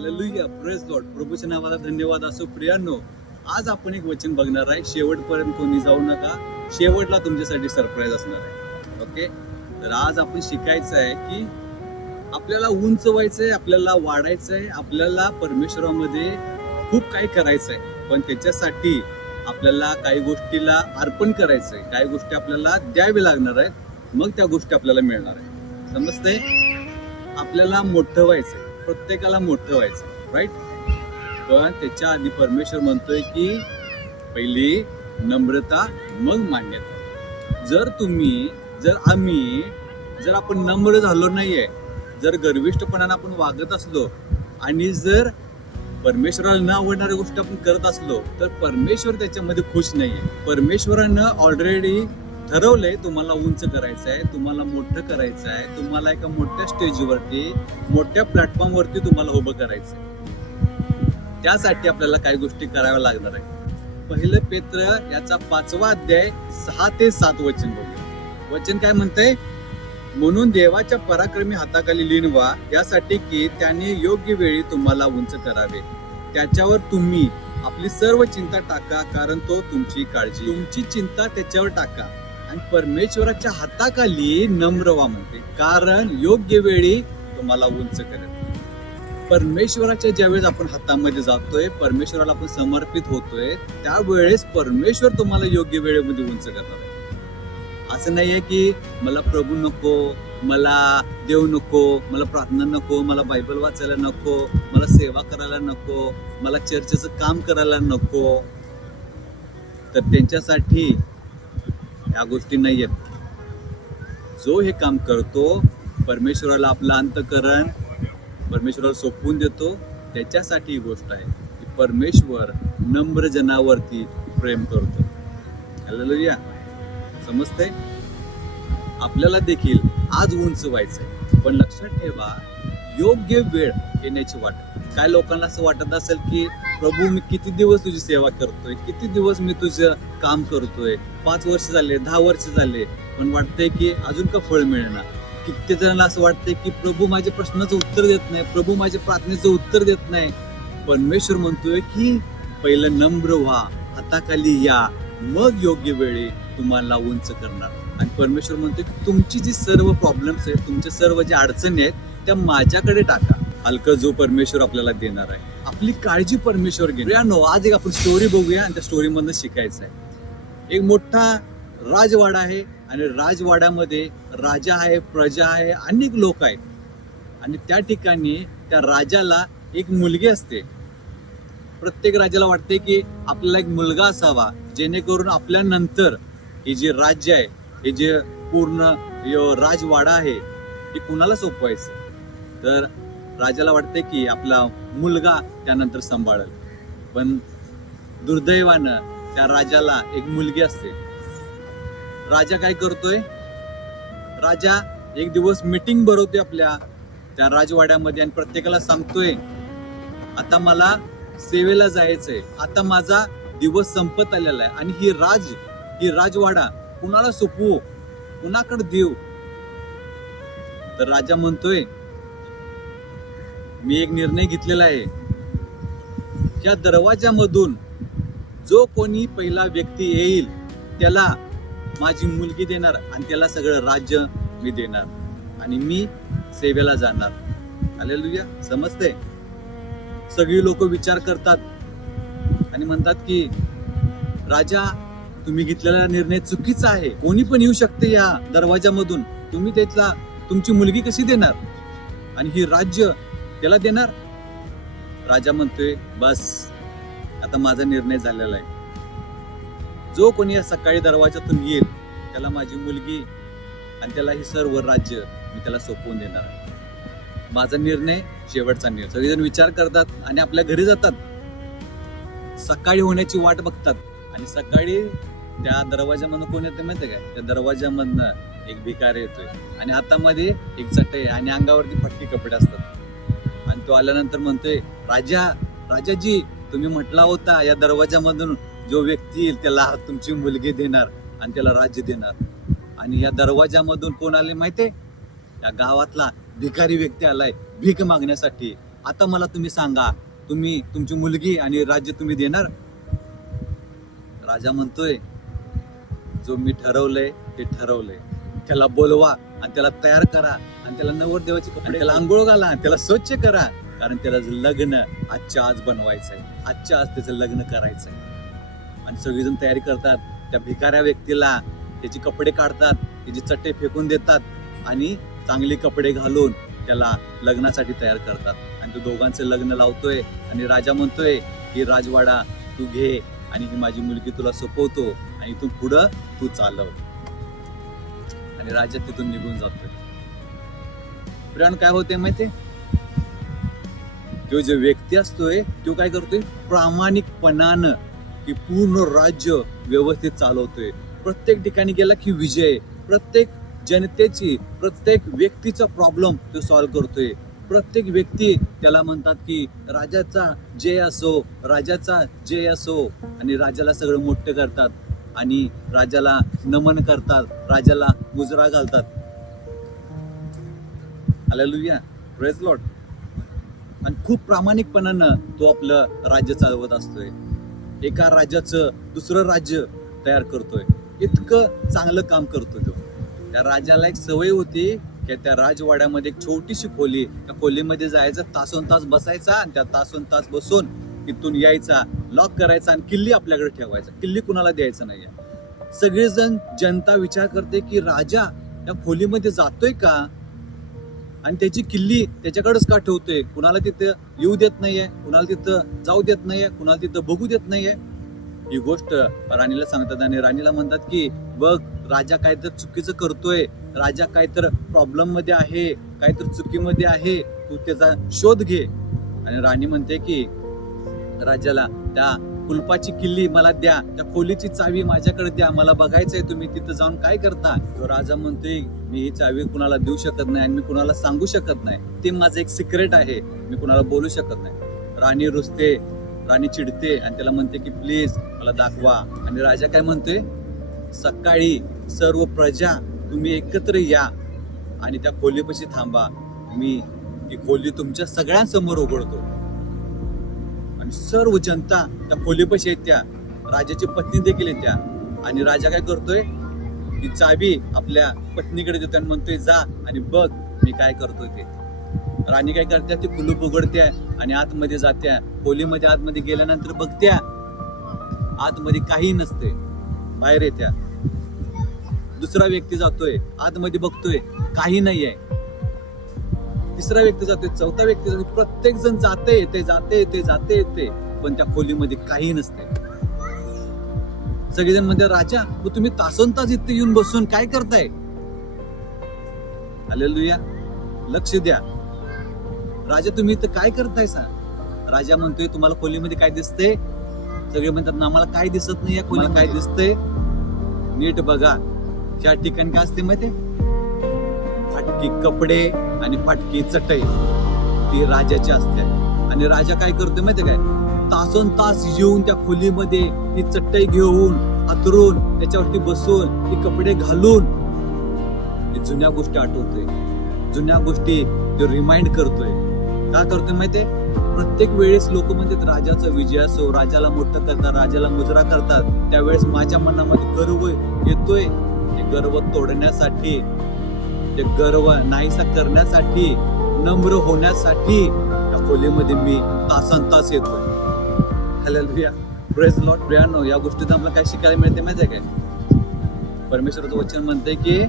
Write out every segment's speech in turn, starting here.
Hallelujah, praise Lord. प्रभूच्या नावाला धन्यवाद असो. प्रियांनो, आज आपण एक वचन बघणार आहे. शेवटपर्यंत कोणी जाऊ नका, शेवटला तुमच्यासाठी सरप्राईज असणार आहे. ओके, तर आज आपण शिकायचं आहे की आपल्याला उंच व्हायचंय, आपल्याला वाढायचंय, आपल्याला परमेश्वरामध्ये खूप काही करायचंय. पण त्याच्यासाठी आपल्याला काही गोष्टीला अर्पण करायचंय, काही गोष्टी आपल्याला द्यावे लागणार आहेत, मग त्या गोष्टी आपल्याला मिळणार आहे. समजतंय? आपल्याला मोठं व्हायचंय, प्रत्येकाला मोठं व्हायचं, राईट? पण त्याच्या आधी परमेश्वर म्हणतोय की पहिली नम्रता, मग मान्यता. जर आपण नम्र झालो नाहीये, जर गर्विष्ठपणाने आपण वागत असलो आणि जर परमेश्वराला न आवडणाऱ्या गोष्टी आपण करत असलो तर परमेश्वर त्याच्यामध्ये खुश नाहीये. परमेश्वरानं ऑलरेडी ठरवलंय तुम्हाला उंच करायचं आहे, तुम्हाला मोठं करायचं आहे, तुम्हाला एका मोठ्या स्टेजवरती, मोठ्या प्लॅटफॉर्मवरती तुम्हाला उभं करायचं आहे. त्यासाठी आपल्याला काही गोष्टी कराव्या लागणार आहे. पहिलं पेत्र याचा 5वा अध्याय 6 ते 7 वचन बघूया. वचन काय म्हणतंय? म्हणून देवाच्या पराक्रमी हाताखाली लीन व्हा, यासाठी की त्याने योग्य वेळी तुम्हाला उंच करावे. त्याच्यावर तुम्ही आपली सर्व चिंता टाका, कारण तो तुमची काळजी. तुमची चिंता त्याच्यावर टाका आणि परमेश्वराच्या हाताखाली नम्र व्हा म्हणते, कारण योग्य वेळी तुम्हाला उंच करेल. परमेश्वराच्या ज्यावेळेस आपण हातामध्ये जातोय, परमेश्वराला आपण समर्पित होतोय, त्यावेळेस परमेश्वर तुम्हाला योग्य वेळेमध्ये उंच करणार. असं नाहीये की मला प्रभू नको, मला देव नको, मला प्रार्थना नको, मला बायबल वाचायला नको, मला सेवा करायला नको, मला चर्चेचं काम करायला नको. तर त्यांच्यासाठी या गोष्टी नाही आहेत. जो हे काम करतो, परमेश्वराला आपलं अंतःकरण परमेश्वराला सोपवून देतो, त्याच्यासाठी ही गोष्ट आहे की परमेश्वर नम्र जनावरती प्रेम करतो. हालेलुया. समजतंय? आपल्याला देखील आज उंच व्हायचंय, पण लक्षात ठेवा योग्य वेळ येण्याची वाट. काय लोकांना असं वाटत असेल की प्रभू मी किती दिवस तुझी सेवा करतोय, किती दिवस मी तुझं काम करतोय, 5 वर्ष झाले, 10 वर्ष झाले, पण वाटतंय की अजून का फळ मिळेना. किती जणांना असं वाटतंय की प्रभू माझ्या प्रश्नाचं उत्तर देत नाही, प्रभू माझ्या प्रार्थनेचं उत्तर देत नाही. परमेश्वर म्हणतोय की पहिलं नम्र व्हा, हाताखाली या, मग योग्य वेळी तुम्हाला उंच करणार. आणि परमेश्वर म्हणतोय की तुमची जी सर्व प्रॉब्लेम्स आहेत, तुमच्या सर्व ज्या अडचणी आहेत, त्या माझ्याकडे टाका. हलकं जो परमेश्वर आपल्याला देणार आहे. आपली काळजी परमेश्वर घेणार. आज एक आपण स्टोरी बघूया आणि त्या स्टोरी मधनं शिकायचं आहे. एक मोठा राजवाडा आहे आणि राजवाड्यामध्ये राजा आहे, प्रजा आहे, अनेक लोक आहेत. आणि त्या ठिकाणी त्या राजाला एक मुलगी असते. प्रत्येक राजाला वाटते की आपल्याला एक मुलगा असावा, जेणेकरून आपल्या नंतर हे जे राज्य आहे, हे जे पूर्ण राजवाडा आहे, हे कुणाला सोपवायचं. तर राजाला वाटते की आपला मुलगा त्यानंतर सांभाळेल. पण दुर्दैवानं त्या राजाला एक मुलगी असते. राजा काय करतोय? राजा एक दिवस मीटिंग भरवतोय आपल्या त्या राजवाड्यामध्ये आणि प्रत्येकाला सांगतोय आता मला सेवेला जायचंय, आता माझा दिवस संपत आलेला आहे आणि ही राजवाडा कुणाला सोपवू, कुणाकडे देऊ. तर राजा म्हणतोय मी एक निर्णय घेतलेला आहे, या दरवाजामधून जो कोणी पहिला व्यक्ती येईल त्याला माझी मुलगी देणार आणि त्याला सगळं राज्य मी देणार आणि मी सेवेला जाणार. हालेलुया. समजते? सगळी लोक विचार करतात आणि म्हणतात की राजा तुम्ही घेतलेला निर्णय चुकीचा आहे, कोणी पण येऊ शकते या दरवाजामधून, तुम्ही त्याला तुमची मुलगी कशी देणार आणि ही राज्य त्याला देणार. राजा म्हणतोय बस आता माझा निर्णय झालेला आहे. जो कोणी या सकाळी दरवाजातून येईल त्याला माझी मुलगी आणि त्याला ही सर्व राज्य मी त्याला सोपवून देणार. माझा निर्णय शेवटचा निर्णय. सगळेजण विचार करतात आणि आपल्या घरी जातात, सकाळी होण्याची वाट बघतात. आणि सकाळी त्या दरवाजामधून कोण येते माहिती काय? त्या दरवाजामधनं एक भिकारी येतोय आणि हातामध्ये एक चटई आणि अंगावरती फटके कपडे असतात. आणि तो आल्यानंतर म्हणतोय राजाजी तुम्ही म्हटला होता या दरवाजामधून जो व्यक्ती येईल त्याला तुमची मुलगी देणार आणि त्याला राज्य देणार. आणि या दरवाजामधून कोण आले माहितीये? या गावातला भिकारी व्यक्ती आलाय भीक मागण्यासाठी. आता मला तुम्ही सांगा, तुम्ही तुमची मुलगी आणि राज्य तुम्ही देणार? राजा म्हणतोय, जो मी ठरवलंय ते ठरवलंय, त्याला बोलवा आणि त्याला तयार करा आणि त्याला नवरदेवाचे कपडे, त्याला आंघोळ घाला आणि त्याला स्वच्छ करा, कारण त्याला लग्न आजच्या आज बनवायचंय, आजच्या आज त्याचं लग्न करायचंय. आणि सगळेजण तयारी करतात. त्या भिकाऱ्या व्यक्तीला त्याचे कपडे काढतात, त्याची चट्टे फेकून देतात आणि चांगले कपडे घालून त्याला लग्नासाठी तयार करतात. आणि तो दोघांचं लग्न लावतोय आणि राजा म्हणतोय की राजवाडा तू घे आणि ही माझी मुलगी तुला सोपवतो आणि इथून पुढं तू चालव. आणि राजा तिथून निघून जातोय. प्रियान काय होते माहितीये, तो जो व्यक्ती असतोय तो काय करतोय, प्रामाणिकपणानं की पूर्ण राज्य व्यवस्थित चालवतोय. प्रत्येक ठिकाणी गेला की विजय, प्रत्येक जनतेची, प्रत्येक व्यक्तीचा प्रॉब्लेम तो सॉल्व्ह करतोय. प्रत्येक व्यक्ती त्याला म्हणतात की राजाचा जय असो, राजाचा जय असो. आणि राजाला सगळं मोठं करतात आणि राजाला नमन करतात, राजाला मुजरा घालतात. Hallelujah, praise Lord. आणि खूप प्रामाणिकपणानं तो आपलं राज्य चालवत असतोय. एका राज्याचं दुसरं राज्य तयार करतोय. इतकं चांगलं काम करतोय तो. त्या राजाला एक सवय होती की त्या राजवाड्यामध्ये एक छोटीशी खोली, त्या खोलीमध्ये जायचं, तासोन तास बसायचा आणि त्या तासोन तास बसून तिथून यायचा, लॉक करायचा आणि किल्ली आपल्याकडे ठेवायचा. किल्ली कुणाला द्यायचं नाहीये. सगळेजण, जनता विचार करते की राजा त्या खोलीमध्ये जातोय का आणि त्याची किल्ली त्याच्याकडेच का ठेवतोय, कुणाला तिथं येऊ देत नाहीये, कुणाला तिथं जाऊ देत नाहीये, कुणाला तिथं बघू देत नाहीये. ही गोष्ट राणीला सांगतात आणि राणीला म्हणतात की बघ, राजा काहीतरी चुकीचं करतोय, राजा काहीतरी प्रॉब्लेम मध्ये आहे, काहीतरी चुकीमध्ये आहे, तू त्याचा शोध घे. आणि राणी म्हणते की राजाला त्या कुलपाची किल्ली मला द्या, त्या खोलीची चावी माझ्याकडे द्या, मला बघायचंय तुम्ही तिथं जाऊन काय करता. तो राजा म्हणतोय मी ही चावी कुणाला देऊ शकत नाही आणि मी कुणाला सांगू शकत नाही, ते माझं एक सिक्रेट आहे, मी कुणाला बोलू शकत नाही. राणी रुसते, राणी चिडते आणि त्याला म्हणते की प्लीज मला दाखवा. आणि राजा काय म्हणतोय, सकाळी सर्व प्रजा तुम्ही एकत्र या आणि त्या खोलीपाशी थांबा, मी ती खोली तुमच्या सगळ्यांसमोर उघडतो. आणि सर्व जनता त्या खोलीपाशी येत्या, राजाची पत्नी देखील येत्या. आणि राजा काय करतोय, ती चावी आपल्या पत्नीकडे देतो आणि म्हणतोय जा आणि बघ मी काय करतोय ते. राणी काय करते, ती कुलूप उघडते आणि आतमध्ये जात्या. खोलीमध्ये आतमध्ये गेल्यानंतर बघत्या, आतमध्ये काही नसते, बाहेर येत्या. दुसरा व्यक्ती जातोय, आतमध्ये बघतोय काही नाहीये. तिसरा व्यक्ती जातोय, चौथा व्यक्ती जातोय, प्रत्येक जण जाते येते, जाते येते, जाते येते, पण त्या खोलीमध्ये काही नसते. सगळेजण म्हणते राजा मग तुम्ही तासन तास इथे येऊन बसून काय करताय. हालेलुया, लक्ष द्या. राजा तुम्ही इथं काय करताय सांग. राजा म्हणतोय तुम्हाला खोलीमध्ये काय दिसतंय. सगळे म्हणतात ना आम्हाला काय दिसत नाही, खोलीला काय दिसतंय. नीट बघा, त्या ठिकाणी काय असते माहितीये, फाटकी कपडे आणि फाटकी चटई ती राजाची असते. आणि राजा काय करतोय माहितीये काय, तासन तास येऊन त्या खोलीमध्ये ती चटई घेऊन हातरून त्याच्यावरती बसून ती कपडे घालून जुन्या गोष्टी आठवतोय, जुन्या गोष्टी तो रिमाइंड करतोय. का करतोय माहितीये, प्रत्येक वेळेस लोक म्हणतात राजाचा विजय असो, राजाला मोठं करतात, राजाला मुजरा करतात, त्यावेळेस माझ्या मनामध्ये गर्व येतोय. ते गर्व तोडण्यासाठी, ते गर्व नाहीसा करण्यासाठी, नम्र होण्यासाठी त्या खोलीमध्ये मी तासन तास येतोय. Hallelujah, praise Lord. प्रियानो, या गोष्टीतून आपल्याला काय शिकायला मिळते माहिती आहे काय, परमेश्वराचं वचन म्हणतंय की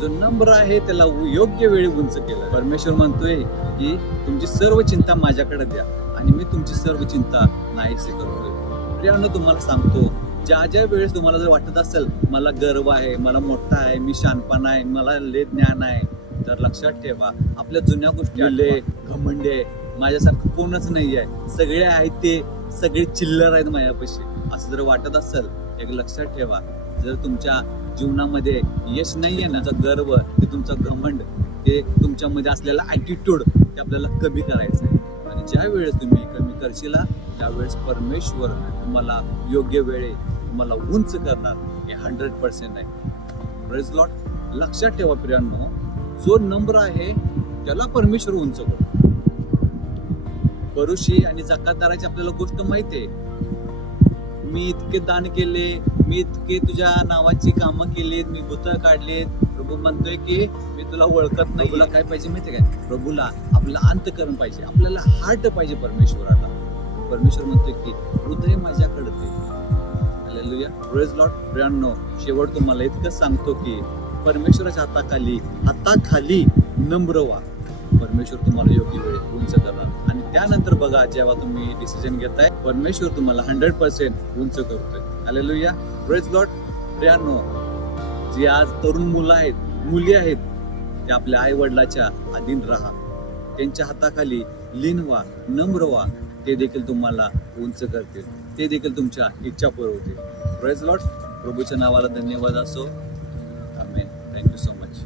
जो नम्र आहे त्याला योग्य वेळी उंच केलं. परमेश्वर म्हणतोय की तुमची सर्व चिंता माझ्याकडे द्या आणि मी तुमची सर्व चिंता नाहीसे करतोय. प्रियानो, तुम्हाला सांगतो, ज्या ज्या वेळेस तुम्हाला जर वाटत असेल मला गर्व आहे, मला मोठा आहे, मी शहाणपण आहे, मला लय ज्ञान आहे, तर लक्षात ठेवा आपल्या जुन्या गोष्टी लय घमंडे, माझ्यासारखं कोणच नाही आहे, सगळे आहेत ते सगळे चिल्लर आहेत माझ्यापाशी, असं जर वाटत असेल, एक लक्षात ठेवा, जर तुमच्या जीवनामध्ये यश नाहीये ना, तुमचा गर्व, ते तुमचा घमंड, ते तुमच्यामध्ये असलेला ॲटिट्यूड, ते आपल्याला कमी करायचं आहे. आणि ज्या वेळेस तुम्ही कमी करशील त्यावेळेस परमेश्वर तुम्हाला योग्य वेळे तुम्हाला उंच करणार, हे 100% आहे. Praise Lord. लक्षात ठेवा प्रियांनो, जो नम्र आहे त्याला परमेश्वर उंच करतो. परुषी आणि जकातदाराची आपल्याला गोष्ट माहिती आहे. मी इतके दान केले, मी इतके तुझ्या नावाची कामं केलीत, मी भूतं काढलीत. प्रभू म्हणतोय की मी तुला ओळखत नाही. तुला काय पाहिजे माहितीये काय? प्रभूला आपलं अंतकरण पाहिजे, आपल्याला हार्ट पाहिजे परमेश्वराला. परमेश्वर म्हणतोय की हृदय माझ्याकडे दे. Hallelujah, praise Lord. प्रियांनो, शेवट तुम्हाला इतकंच सांगतो की परमेश्वराच्या हाताखाली नम्र व्हा. परमेश्वर तुम्हाला योग्य वेळेत उंच करणार आणि त्यानंतर बघा, जेव्हा तुम्ही डिसिजन घेताय, परमेश्वर तुम्हाला 100% उंच करतोय. Hallelujah, praise Lord. प्रियांनो, जी आज तरुण मुलं आहेत, मुली आहेत, ते आपल्या आई वडिलाच्या अधीन राहा. त्यांच्या हाताखाली लीन व्हा, नम्र व्हा. ते देखील तुम्हाला उंच करतील, ते देखील तुमच्या इच्छा पुरवतील. Praise Lord. प्रभूच्या नावाला धन्यवाद असो. आमेन. Thank you so much.